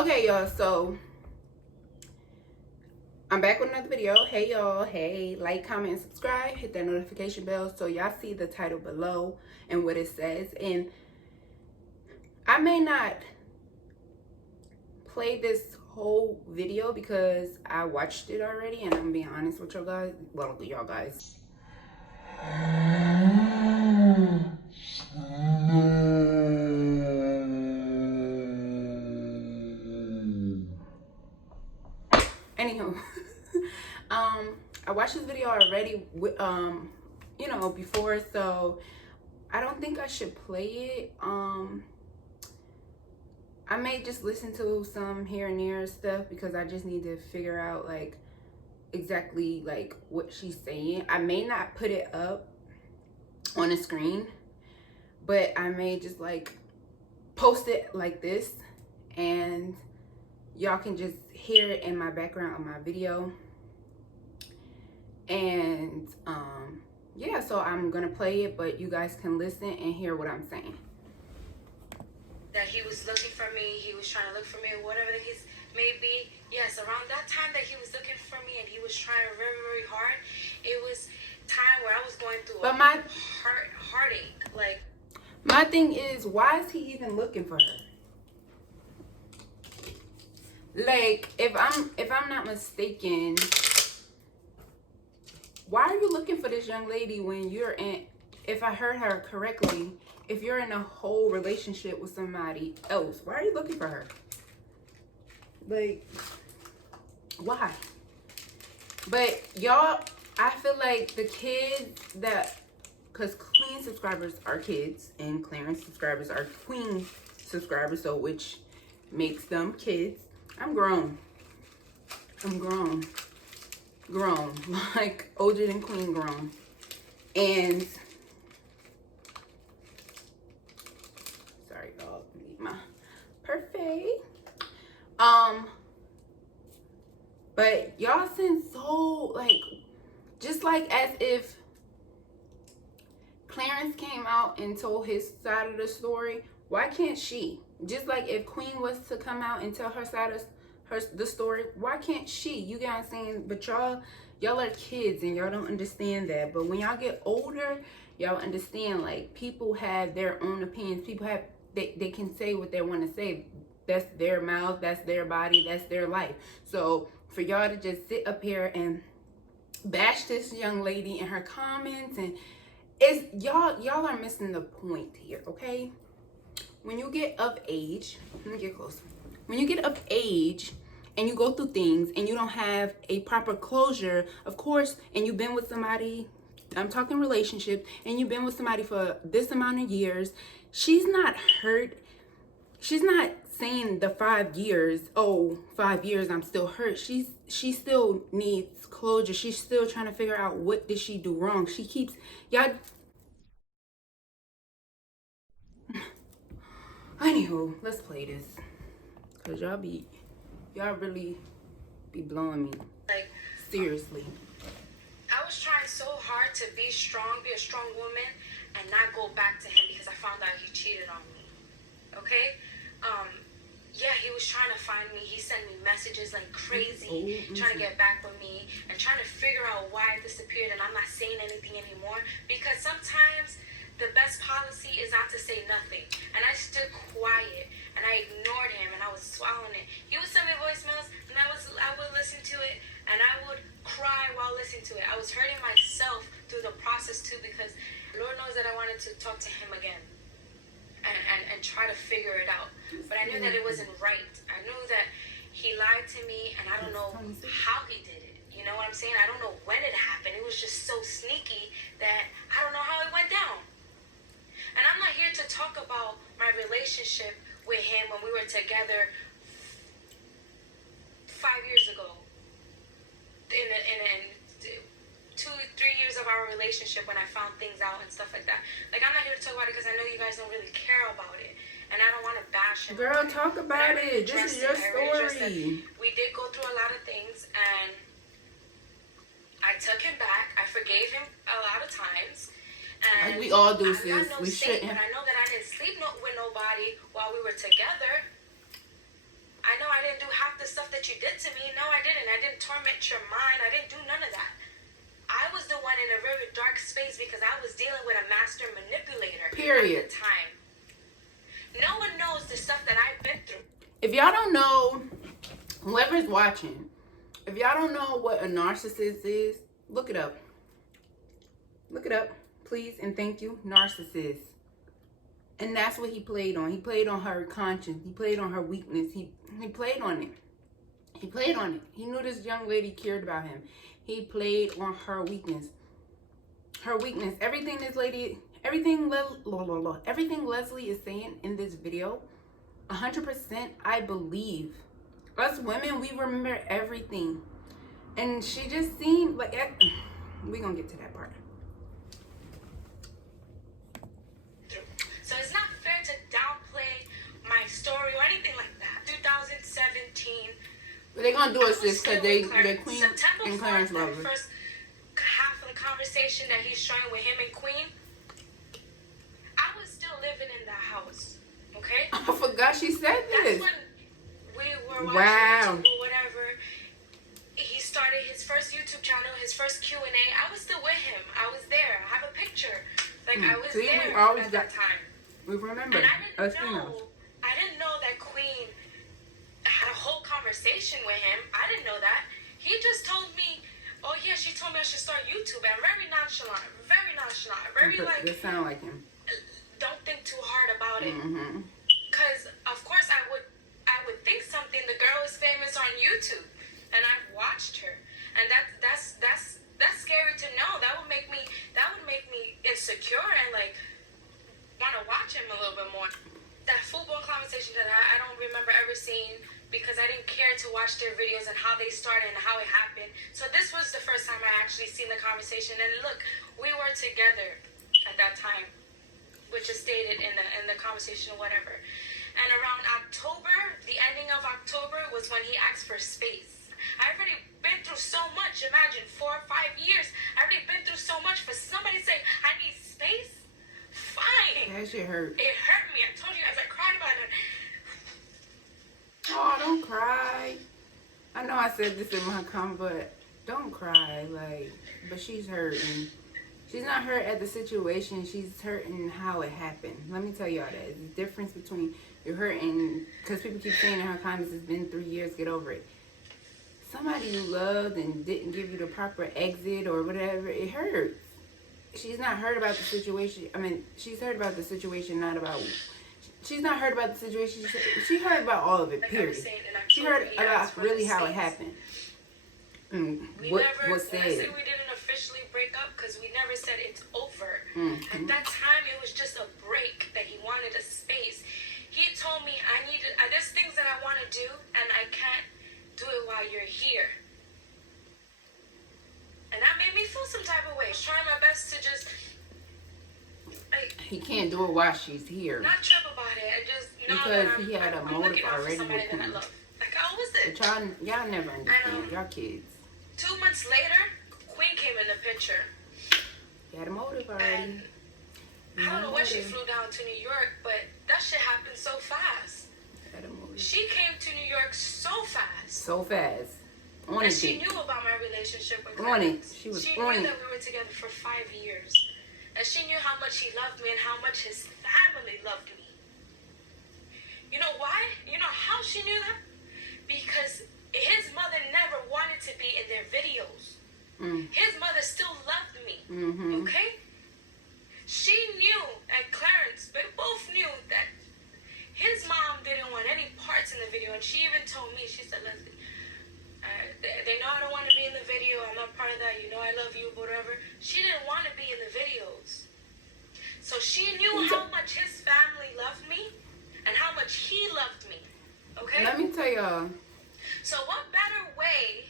Okay, y'all, so I'm back with another video. Hey, y'all. Hey, like, comment, and subscribe. Hit that notification bell so y'all see the title below and what it says. And I may not play this whole video because I watched it already, and I'm being honest with y'all guys. Well, y'all guys. Anywho, I watched this video already, you know, before, so I don't think I should play it. I may just listen to some here and there stuff because I just need to figure out like exactly like what she's saying. I may not put it up on the screen, but I may just like post it like this and y'all can just hear it in my background on my video. And yeah, so I'm gonna play it, but you guys can listen and hear what I'm saying. That he was looking for me, he was trying to look for me, whatever the case may be. Yes, around that time that he was looking for me and he was trying very, very hard, it was time where I was going through heartache. Like, my thing is, why is he even looking for her? Like, if I'm not mistaken, why are you looking for this young lady when you're in, if I heard her correctly, if you're in a whole relationship with somebody else, why are you looking for her? Like, why? But y'all, I feel like the kids that, because Queen subscribers are kids and Clarence subscribers are Queen subscribers, so which makes them kids. I'm grown. Grown, like older than Queen grown. And sorry, y'all, leave my perfect. But y'all seem so like, just like as if Clarence came out and told his side of the story. Why can't she? Just like if Queen was to come out and tell her side of the story, why can't she? You get what I'm saying? But y'all are kids and y'all don't understand that. But when y'all get older, y'all understand, like, people have their own opinions. People have, they can say what they want to say. That's their mouth, that's their body, that's their life. So for y'all to just sit up here and bash this young lady in her comments, and it's y'all are missing the point here, okay? When you get of age, let me get close. When you get of age and you go through things and you don't have a proper closure, of course, and you've been with somebody, I'm talking relationship, and you've been with somebody for this amount of years, she's not hurt. She's not saying the 5 years, oh, 5 years, I'm still hurt. She still needs closure. She's still trying to figure out what did she do wrong. She keeps, y'all, anywho, let's play this. Cause y'all really be blowing me. Like, seriously. I was trying so hard to be strong, be a strong woman, and not go back to him because I found out he cheated on me. Okay? Yeah, he was trying to find me. He sent me messages like crazy, trying to get back with me and trying to figure out why I disappeared, and I'm not saying anything anymore because sometimes the best policy is not to say nothing. And I stood quiet and I ignored him and I was swallowing it. He would send me voicemails and I would listen to it and I would cry while listening to it. I was hurting myself through the process too because Lord knows that I wanted to talk to him again. And try to figure it out. But I knew that it wasn't right. I knew that he lied to me, and I don't know how he did it. You know what I'm saying? I don't know when it happened. It was just so sneaky that I don't know how it went down. And I'm not here to talk about my relationship with him when we were together 5 years ago. In 2-3 years of our relationship when I found things out and stuff like that. Like, I'm not here to talk about it because I know you guys don't really care about it. And I don't want to bash him. Girl, talk about it. This is your story. We did go through a lot of things and I took him back. I forgave him a lot of times. And like we all do, sis. I'm not no we saint, shouldn't. but I know that I didn't sleep with nobody while we were together. I know what you did to me. No, I didn't. I didn't torment your mind. I didn't do none of that. I was the one in a very dark space because I was dealing with a master manipulator Period. at the time. No one knows the stuff that I've been through. If y'all don't know, whoever's watching, if y'all don't know what a narcissist is, look it up. Look it up, please, and thank you. Narcissist. And that's what he played on. He played on her conscience. He played on her weakness. He played on it. He played on it. He knew this young lady cared about him. He played on her weakness. Her weakness. Everything this lady, everything Leslie is saying in this video, 100% I believe. Us women, we remember everything. And she just seemed like, we're going to get to that part. So it's not fair to downplay my story or anything like that. 2017. But they're going to do us this because they're Queen September and Clarence 4th, lovers. the first half of the conversation that he's showing with him and Queen, I was still living in that house, okay? I forgot she said this. That's when we were watching YouTube or whatever. He started his first YouTube channel, his first Q&A. I was still with him. I was there. I have a picture. Like, I was See, there we always at that time. We remember. And I didn't know that Queen had a whole conversation with him. I didn't know that. He just told me, oh yeah, she told me I should start YouTube. And very nonchalant. Very like, They sound like him. don't think too hard about it. Mm-hmm. Cause of course I would think something. The girl is famous on YouTube, and I've watched her, and that's scary to know. That would make me insecure and like want to watch him a little bit more. That full-blown conversation that I don't remember ever seeing because I didn't care to watch their videos and how they started and how it happened. So this was the first time I actually seen the conversation. And look, we were together at that time, which is stated in the conversation or whatever. And around October, the ending of October was when he asked for space. I've already been through so much. Imagine 4 or 5 years. I've already been through so much for somebody to say, I need space. Fine. That shit hurt. It hurt me. I told you guys I cried about it. Oh, don't cry. I know I said this in my comment, but don't cry. Like, but she's hurting. She's not hurt at the situation. She's hurting how it happened. Let me tell y'all that. There's a difference between you're hurting, because people keep saying in her comments, it's been 3 years, get over it. Somebody you loved and didn't give you the proper exit or whatever, it hurts. She's not hurt about the situation. I mean, she's heard about the situation, not about... She's not heard about the situation. She heard about all of it, period. She heard about really how it happened. What said. I said we didn't officially break up because we never said it's over. At that time, it was just a break that he wanted a space. He told me there's things that I want to do and I can't do it while you're here. And that made me feel some type of way. I was trying my best to just... he can't do it while she's here. Not trip about it. I just know because that he had a motive already with Queen. Like, how was it? But y'all never understand. Y'all kids. 2 months later, Queen came in the picture. He had a motive already. I don't know when she flew down to New York, but that shit happened so fast. She came to New York so fast. So fast. And she knew about my relationship with Clarence. On it. She knew that we were together for 5 years. And she knew how much he loved me and how much his family loved me. You know why? You know how she knew that? Because his mother never wanted to be in their videos. His mother still loved me. Okay? She knew, and Clarence, they both knew that his mom didn't want any parts in the video. And she even told me, she said, Leslie, they know I don't want to be in the video. I'm not part of that. You know I love you, whatever. She didn't want to be in the videos. So she knew how much his family loved me and how much he loved me. Okay? Let me tell y'all. So what better way...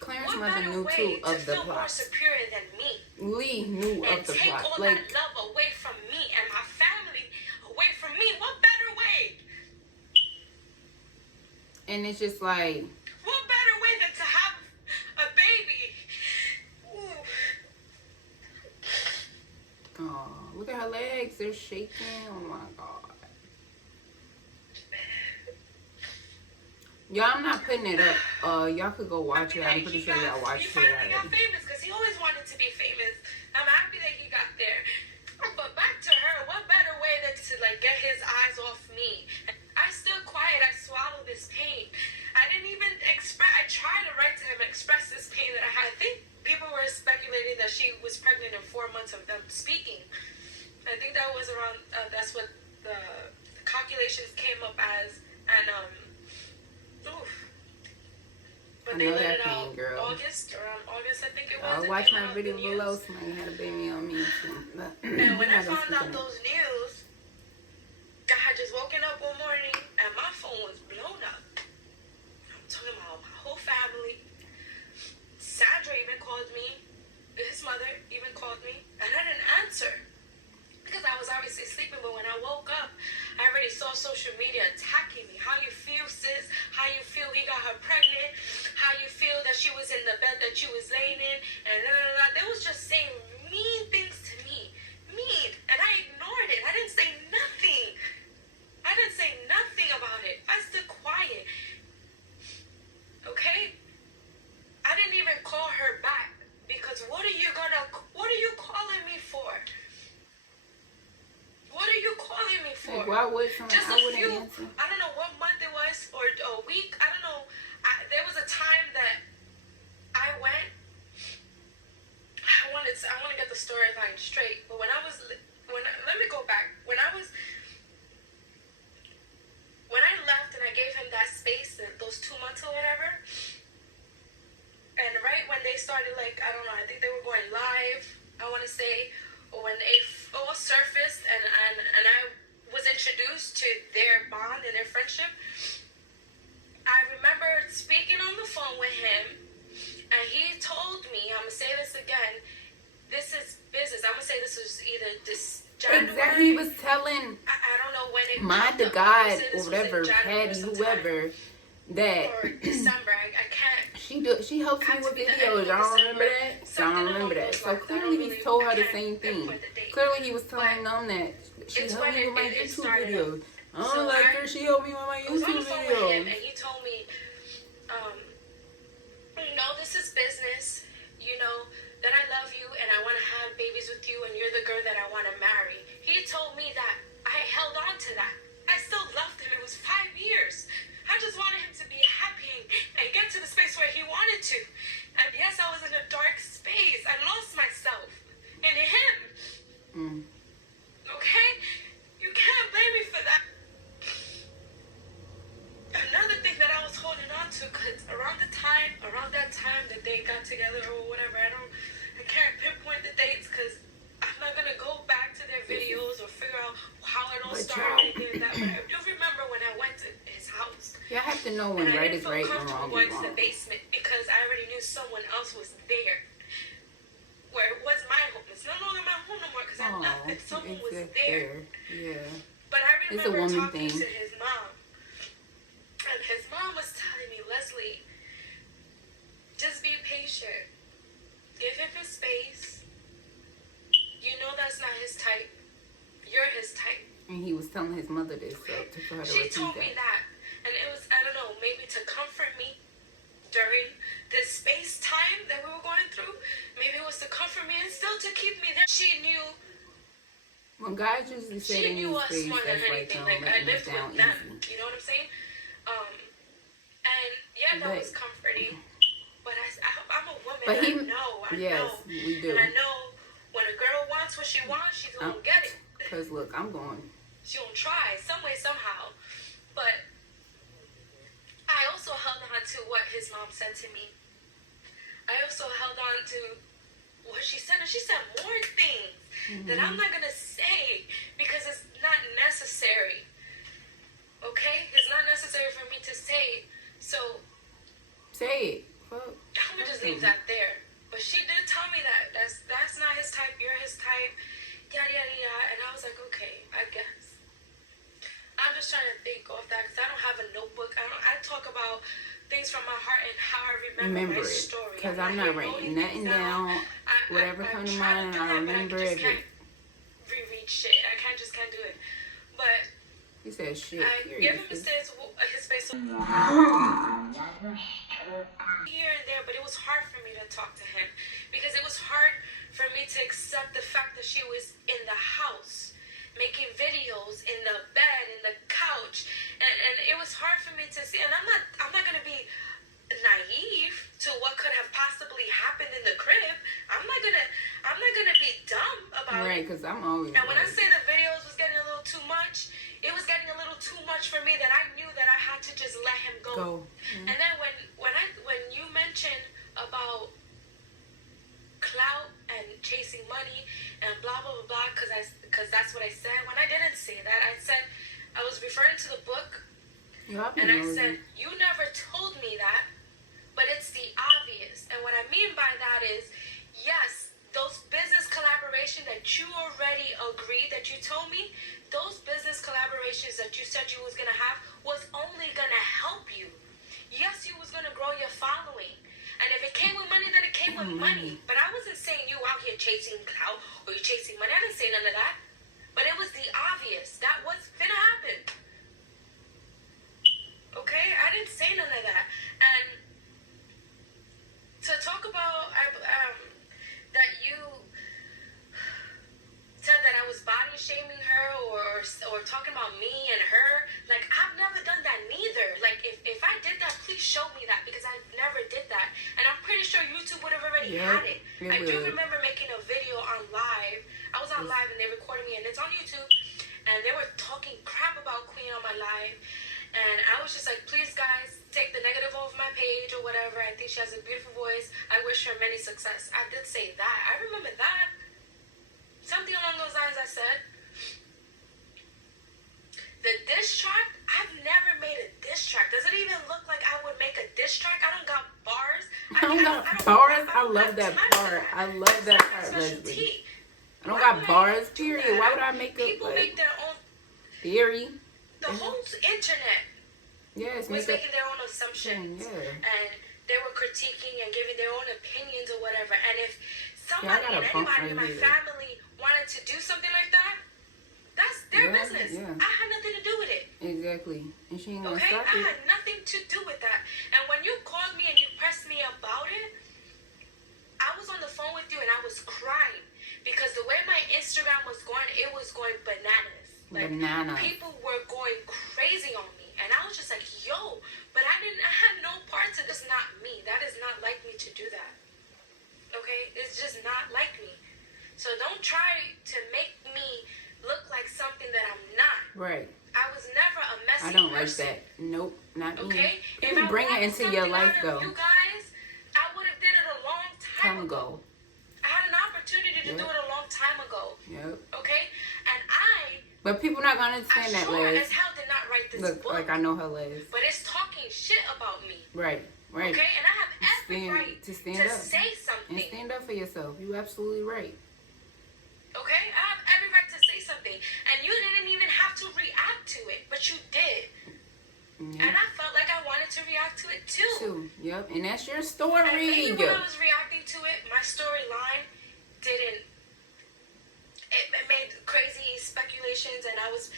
Clarence mother knew too of the plot. More superior than me. Lee knew of the plot. And take all that love away from me and my family away from me. What better way? And it's just like... What better way than to have a baby? Ooh. Oh, look at her legs. They're shaking. Oh, my God. Y'all, I'm not putting it up. Y'all could go watch it. I'm pretty sure y'all watched it He finally got already. famous because he always wanted to be famous. I'm happy that he got there. But back to her, what better way than to like get his eyes off me? I stood quiet. I swallowed this pain. I didn't even express. I tried to write to him and express this pain that I had. I think people were speculating that she was pregnant in 4 months of them speaking. I think that was around. That's what the calculations came up as, and oof. But they let it out around August, I think it was. Watch my video below. Somebody had a baby on me too. And when I found out those news, I had just woken up one morning and my phone was blown up. I'm talking about my whole family. Sandra even called me. His mother even called me, and I didn't answer because I was obviously sleeping. But when I woke up, I already saw social media attacking me. How you feel, sis? How you feel he got her pregnant? How you feel that she was in the bed that she was laying in? And blah, blah, blah. They was just saying mean things to me. Mean. And I ignored it. I didn't say nothing. I didn't say nothing about it. I stood quiet. Okay? I didn't even call her back. Because what are you calling me for? What are you calling me for? Like, why would someone? Just I wouldn't answer. I don't know what month it was, or a week. I don't know. There was a time that I went. I want to get the storyline straight. But let me go back. When I left and I gave him that space, those 2 months or whatever. And right when they started, like, I don't know, I think they were going live, I want to say, or when they all surfaced and I was introduced to their bond and their friendship, I remember speaking on the phone with him, and he told me, I'm going to say this again, this is business. I'm going to say this was either this January. Exactly, he was telling I don't know when it the God or whatever, Patty, whoever, that or December. I can't. She helps me with videos. Y'all remember that? Y'all remember that? So clearly he told her the same thing. Clearly he was telling them that she helped me with my YouTube videos. I don't like her. She helped me with my YouTube videos. And he told me, this is business. That I love you and I want to have babies with you and you're the girl that I want to marry. He told me that. I held on to that. I still loved him. It was 5 years. I just wanted him to be happy and get to the space where he wanted to. And yes, I was in a dark space. I lost myself in him. Okay? You can't blame me for that. Another thing that I was holding on to, because around that time that they got together or whatever, I can't pinpoint the dates because I'm not going to go back to their videos or figure out how it all started and that. But I do remember when I went to his house. You have to know when right is right and wrong is wrong. I didn't feel comfortable going to the wrong. basement because I already knew someone else was there. Where it was my home. It's no longer my home no more because I left it. Someone was there. Yeah. But I remember talking thing. to his mom. And his mom was telling me, Leslie, just be patient. Give him his space. You know that's not his type. You're his type. And he was telling his mother this, so for her to She told me that. And it was, I don't know, maybe to comfort me during this space time that we were going through. Maybe it was to comfort me and still to keep me there. She knew. When guys usually say they need space, that's like, I lived with them. You know what I'm saying? And yeah, that was comforting. But I'm a woman. But I know. We do. And I know when a girl wants what she wants, she's gonna get it. Cause look, I'm going. She gonna try some way somehow. But I also held on to what his mom said to me. I also held on to what she said, and she said more things that I'm not gonna say because it's not necessary. Okay? It's not necessary for me to say. So say it. I'm gonna just leave that there. But she did tell me that that's not his type. You're his type. Yada yada yada. And I was like, okay, I guess. I'm just trying to think off that because I don't have a notebook. I talk about things from my heart and how I remember my story. Because I'm not writing nothing down. Whatever comes to mind, I remember it. I can't reread shit. I can't do it. But He said shit. I give him his space here and there, but it was hard for me to talk to him because it was hard for me to accept the fact that she was in the house making videos in the bed, in the couch, and it was hard for me to see. And I'm not gonna be naive to what could have possibly happened in the crib. I'm not gonna be dumb about right, it. because I'm always. And when I say the videos was getting a little too much, it was getting a little too much for me that I knew that I had to just let him go. Mm-hmm. And then when you mentioned about clout and chasing money and blah blah blah blah, because that's what I said. When I didn't say that, I said I was referring to the book, and I said you never told me that, but it's the obvious. And what I mean by that is, yes, those business collaborations that you already agreed that you told me, those business collaborations that you said you was gonna have was only gonna help you. Yes, you was gonna grow your following. And if it came with money, then it came with money. But I wasn't saying you out here chasing clout or you chasing money. I didn't say none of that. But it was the obvious. That was finna happen. Okay? I didn't say none of that. And to talk about that you said that I was body shaming her or talking about me and her, like, I've never done that neither. Like, if I did that, please show me that, because I never did that. And I'm pretty sure YouTube would have already had it. I do remember making a video on live. I was on live and they recorded me, and it's on YouTube, and they were talking crap about Queen on my live. And I was just like, please guys, take the negative off my page or whatever. I think she has a beautiful voice. I wish her many success. I did say that. I remember that. Something along those lines I said. The diss track, I've never made a diss track. Does it even look like I would make a diss track? I don't got bars. I don't got bars? I love that part. I love that part, Leslie. I don't got bars, period. Why would I make up, people make their own theory? The whole internet was making their own assumptions. And they were critiquing and giving their own opinions or whatever. And if somebody and anybody in my family wanted to do something like that, that's their business. I had nothing to do with it. Exactly. And she ain't gonna stop it. I had nothing to do with that. And when you called me and you pressed me about it, I was on the phone with you and I was crying. Because the way my Instagram was going, it was going bananas. Like, people were going crazy on me. And I was just like, yo, but I had no parts of this. Not me. That is not like me to do that. Okay? It's just not like me. So don't try to make me look like something that I'm not. Right. I was never a messy person. I don't like that. Nope, not me. Okay? You can bring it into your life, though. You guys, I would have did it a long time ago. I had an opportunity to do it a long time ago. Okay? And but people not gonna understand that, Les. As hell did not write this book. Like I know her, Les. But it's talking shit about me. Right. Okay? And I have every right to say something. And stand up for yourself. You absolutely right. Okay? I have every right to say something. And you didn't even have to react to it. But you did. And I felt like I wanted to react to it too. Yep. And that's your story. And maybe when I was reacting to it, my storyline didn't... It made crazy speculations and I was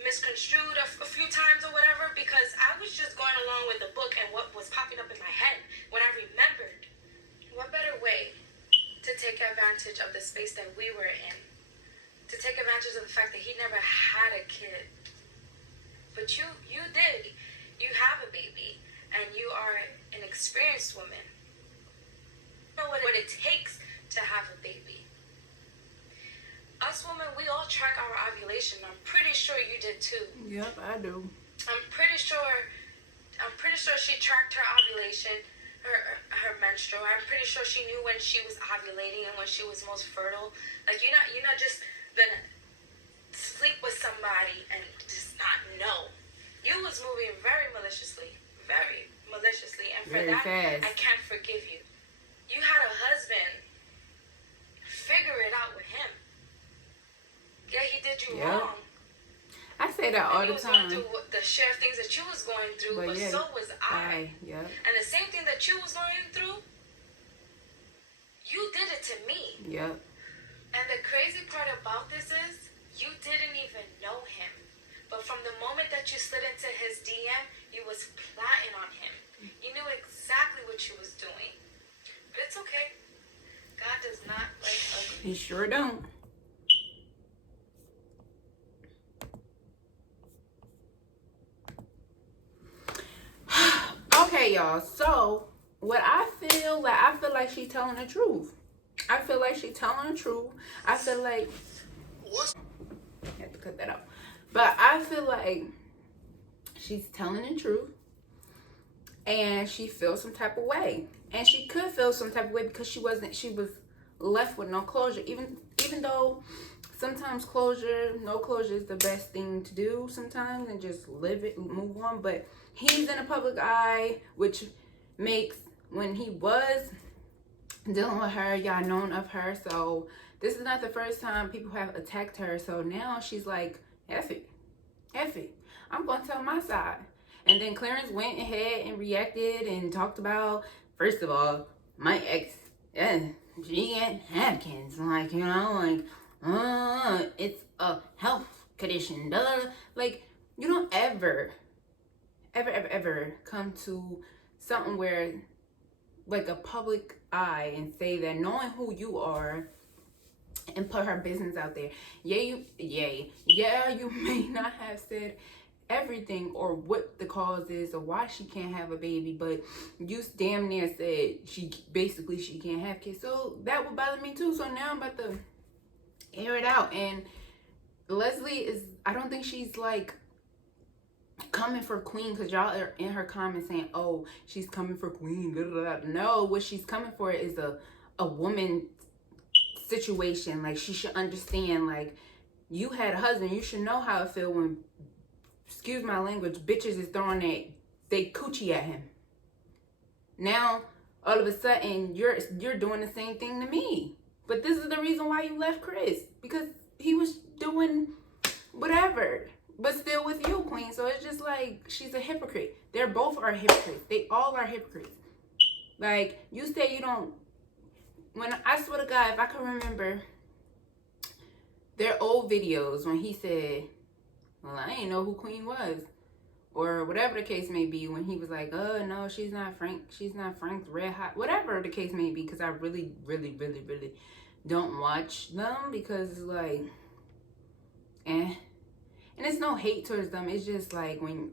misconstrued a few times or whatever, because I was just going along with the book and what was popping up in my head when I remembered. What better way to take advantage of the space that we were in? To take advantage of the fact that he never had a kid. But you did. You have a baby and you are an experienced woman. You know what it takes to have a baby. Us women, we all track our ovulation. I'm pretty sure you did too. Yep, I do. I'm pretty sure she tracked her ovulation, her menstrual. I'm pretty sure she knew when she was ovulating and when she was most fertile. Like you're not just gonna sleep with somebody and just not know. You was moving very maliciously, and for that I can't forgive you. You had a husband. Figure it out with him. Yeah, he did you wrong. I say that all the time. Going through the share of things that you was going through, but so was I. And the same thing that you was going through, you did it to me. Yep. And the crazy part about this is, you didn't even know him. But from the moment that you slid into his DM, you was plotting on him. You knew exactly what you was doing. But it's okay. God does not like ugly. He sure don't. Okay, y'all. So what I feel like she's telling the truth. I feel like she's telling the truth. I feel like I have to cut that out. But I feel like she's telling the truth, and she feels some type of way. And she could feel some type of way because she was left with no closure. Even though sometimes no closure is the best thing to do sometimes, and just live it, move on. But he's in the public eye, which makes, when he was dealing with her, y'all known of her. So this is not the first time people have attacked her. So now she's like, F it. I'm going to tell my side. And then Clarence went ahead and reacted and talked about, first of all, my ex, she can't have kids. Like, you know, like, it's a health condition. Duh. Like, you don't ever come to something where, like, a public eye and say that, knowing who you are, and put her business out there. Yeah, you may not have said everything or what the cause is or why she can't have a baby, but you damn near said she can't have kids. So that would bother me too. So now I'm about to air it out. And Leslie I don't think she's like coming for Queen, because y'all are in her comments saying, oh, she's coming for Queen. No, what she's coming for is a woman situation. Like, she should understand, like, you had a husband, you should know how it feel when, excuse my language, bitches is throwing they coochie at him. Now all of a sudden you're doing the same thing to me. But this is the reason why you left Chris, because he was doing whatever, but still with you, Queen. So it's just like, she's a hypocrite. They're both are hypocrites. They all are hypocrites. Like, you say you don't, when I swear to God, if I can remember their old videos when he said, well, I didn't know who Queen was, or whatever the case may be, when he was like, oh no, she's not Frank's red hot, whatever the case may be, because I really don't watch them, because it's like, and it's no hate towards them. It's just like, when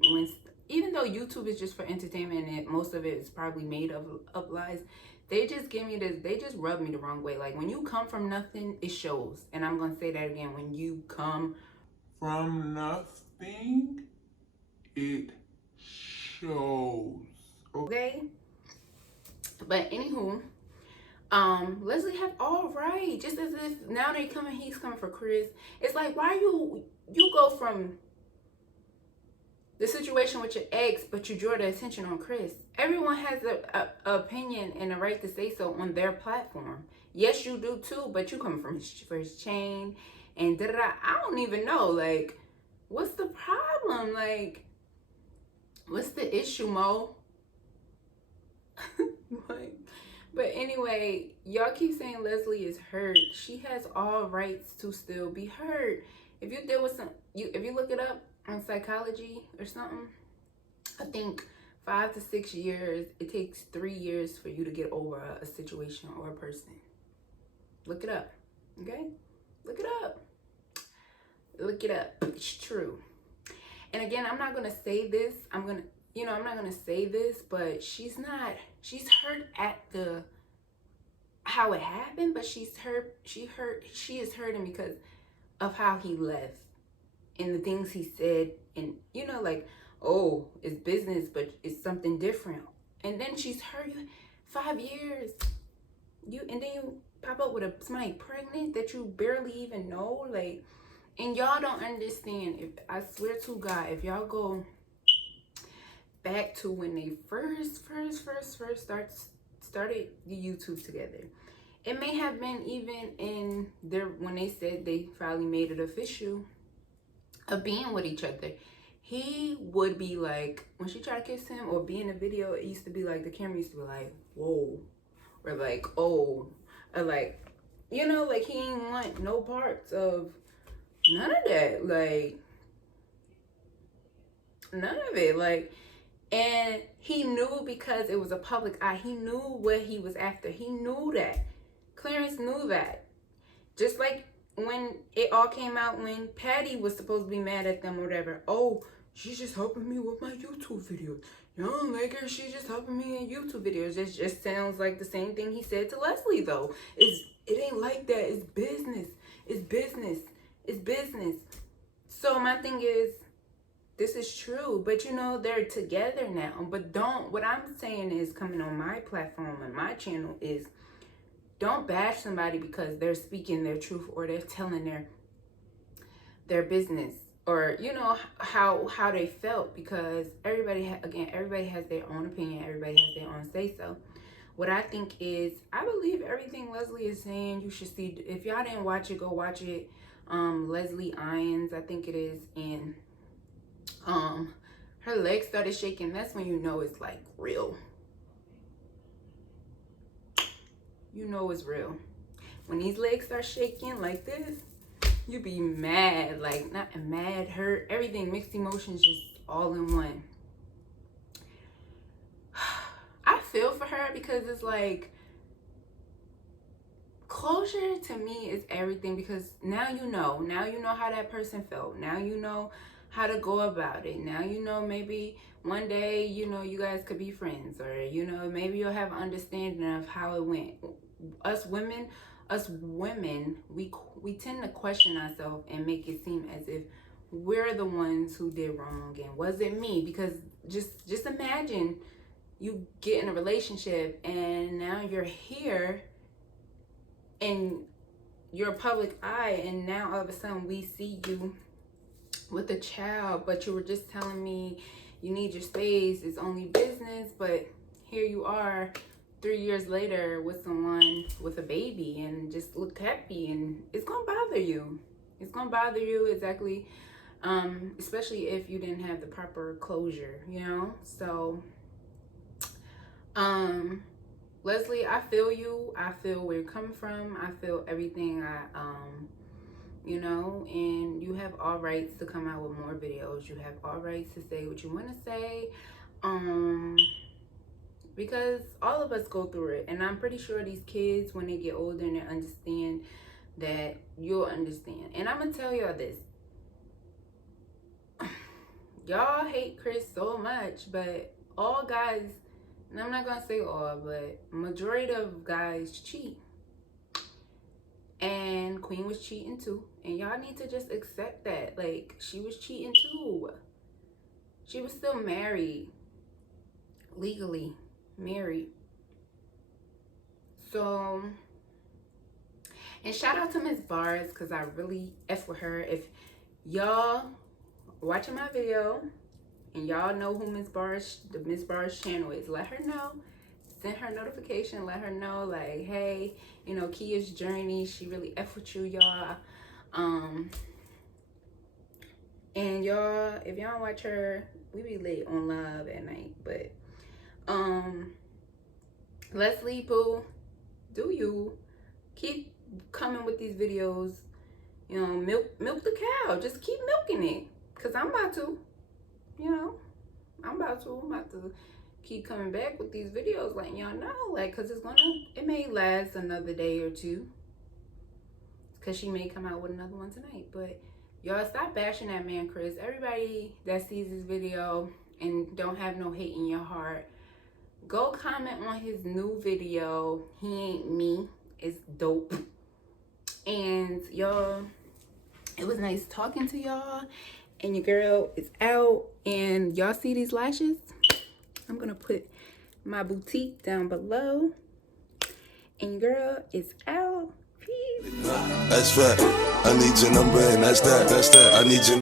even though YouTube is just for entertainment and most of it is probably made up lies, they just give me this, they just rub me the wrong way. Like, when you come from nothing, it shows. And I'm gonna say that again, when you come from nothing, it shows. Okay? But anywho, Leslie have all right. Just as if now he's coming for Chris. It's like, why you go from the situation with your ex, but you draw the attention on Chris. Everyone has a opinion and a right to say so on their platform. Yes, you do too, but you come from for his chain and I don't even know. Like, what's the problem? Like, what's the issue, Mo? Like, but anyway, y'all keep saying Leslie is hurt. She has all rights to still be hurt. If you deal with if you look it up on psychology or something, I think 5 to 6 years. It takes 3 years for you to get over a situation or a person. Look it up, okay? Look it up. Look it up. It's true. And again, I'm not gonna say this. I'm not gonna say this, but she's hurt at how it happened, but she is hurting because of how he left and the things he said, and like, oh, it's business, but it's something different. And then she's hurt you 5 years. And then you pop up with somebody pregnant that you barely even know, like, and y'all don't understand. If I swear to God, if y'all go back to when they first started the YouTube together, it may have been even in their, when they said they finally made it official of being with each other, he would be like, when she tried to kiss him or be in a video, it used to be like, the camera used to be like, whoa, or like, oh, or like, like, he didn't want no parts of none of that. Like, None of it. Like, and he knew because it was a public eye. He knew what he was after. He knew that. Clarence knew that. Just like when it all came out, when Patty was supposed to be mad at them or whatever. Oh, she's just helping me with my YouTube videos. You don't like her, she's just helping me in YouTube videos. It just sounds like the same thing he said to Leslie, though. It ain't like that. It's business. It's business. It's business. So my thing is, this is true, but you know, they're together now. But what I'm saying is, coming on my platform and my channel is, don't bash somebody because they're speaking their truth or they're telling their business, or you know how they felt, because everybody has their own opinion, everybody has their own say so. What I think is, I believe everything Leslie is saying. You should see, if y'all didn't watch it, go watch it. Leslie Ines, I think it is, and her legs started shaking. That's when you know it's like real. You know it's real. When these legs start shaking like this, you be mad, like not mad, hurt, everything, mixed emotions, just all in one. I feel for her because it's like, closure to me is everything, because now you know how that person felt. Now you know how to go about it. Now you know, maybe one day, you know, you guys could be friends, or you know, maybe you'll have understanding of how it went. Us women, we tend to question ourselves and make it seem as if we're the ones who did wrong, and was it me? Because just imagine you get in a relationship and now you're here and you're a public eye, and now all of a sudden we see you with a child, but you were just telling me you need your space, it's only business, but here you are 3 years later with someone with a baby and just look happy, and it's gonna bother you. It's gonna bother you, exactly. Especially if you didn't have the proper closure, you know. So Leslie, I feel you. I feel where you're coming from. I feel everything. You know, and you have all rights to come out with more videos. You have all rights to say what you want to say. Because all of us go through it, and I'm pretty sure these kids, when they get older and they understand, that you'll understand. And I'm gonna tell y'all this. Y'all hate Chris so much, but all guys, and I'm not gonna say all, but majority of guys cheat. And Queen was cheating too. And y'all need to just accept that. Like, she was cheating too. She was still married. Legally married. So, and shout out to Miss Bars, because I really F with her. If y'all watching my video and y'all know who Miss Bars, the Miss Bars channel is, let her know. Send her notification, let her know, like, hey, you know, Kia's journey, she really F with you, y'all. And y'all, if y'all watch her, we be late on live at night, but Leslie Pooh, do you keep coming with these videos, you know, milk the cow, just keep milking it, because I'm about to, you know, I'm about to keep coming back with these videos, letting y'all know, like, because it may last another day or two, because she may come out with another one tonight. But y'all, stop bashing that man Chris. Everybody that sees this video and don't have no hate in your heart, go comment on his new video, He Ain't Me. It's dope. And y'all, it was nice talking to y'all, and your girl is out. And y'all see these lashes? I'm gonna put my boutique down below. And girl is out. Peace. That's fact. I need your number, and that's that. I need your